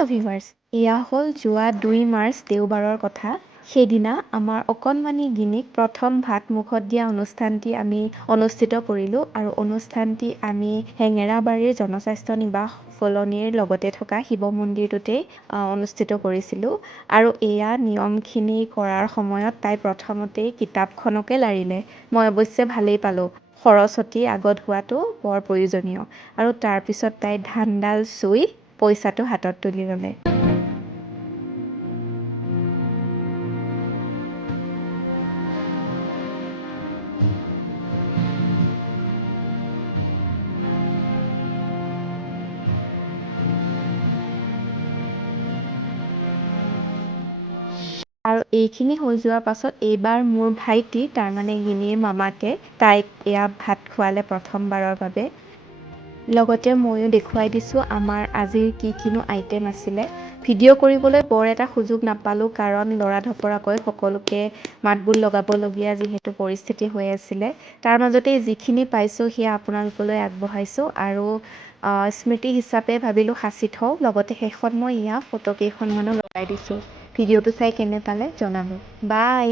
Hello' ভিভাৰ্ছ, এয়া হ'ল যোৱা 2 মাৰ্চ দেওবাৰৰ কথা। সেইদিনা আমাৰ অকণমানি গিনিক প্ৰথম ভাত মুখত দিয়া অনুষ্ঠানটি আমি অনুষ্ঠিত কৰিলোঁ আৰু অনুষ্ঠানটি আমি হেঙেৰাবাৰীৰ জনস্বাস্থ্য নিবাস কলনীৰ লগতে থকা শিৱ মন্দিৰটোতেই অনুষ্ঠিত কৰিছিলোঁ। আৰু এয়া নিয়মখিনি কৰাৰ সময়ত তাই প্ৰথমতেই কিতাপখনকে লাৰিলে। মই অৱশ্যে ভালেই পালোঁ। সৰস্বতী আগত হোৱাটো বৰ প্ৰয়োজনীয়। আৰু তাৰপিছত তাই ধানডাল চুই পইচাটো হাতত তুলি ল'লে। আৰু এইখিনি হৈ যোৱাৰ পাছত এইবাৰ মোৰ ভাইটি, তাৰমানে গিনিৰ মামাকে তাইক এয়া ভাত খোৱালে প্ৰথমবাৰৰ বাবে। লগতে ময়ো দেখুৱাই দিছোঁ আমাৰ আজিৰ কিনো আইটেম আছিলে। ভিডিঅ' কৰিবলৈ বৰ এটা সুযোগ নাপালোঁ কাৰণ লৰা ঢপৰাকৈ সকলোকে মাতবোল লগাবলগীয়া যিহেতু পৰিস্থিতি হৈ আছিলে। তাৰ মাজতেই যিখিনি পাইছোঁ সেয়া আপোনালোকলৈ আগবঢ়াইছোঁ আৰু স্মৃতি হিচাপে ভাবিলোঁ সাঁচি থওঁ। লগতে শেষত মই এয়া ফটো কেইখনমানো লগাই দিছোঁ। ভিডিঅ'টো চাই কেনে পালে জনাব। বাই।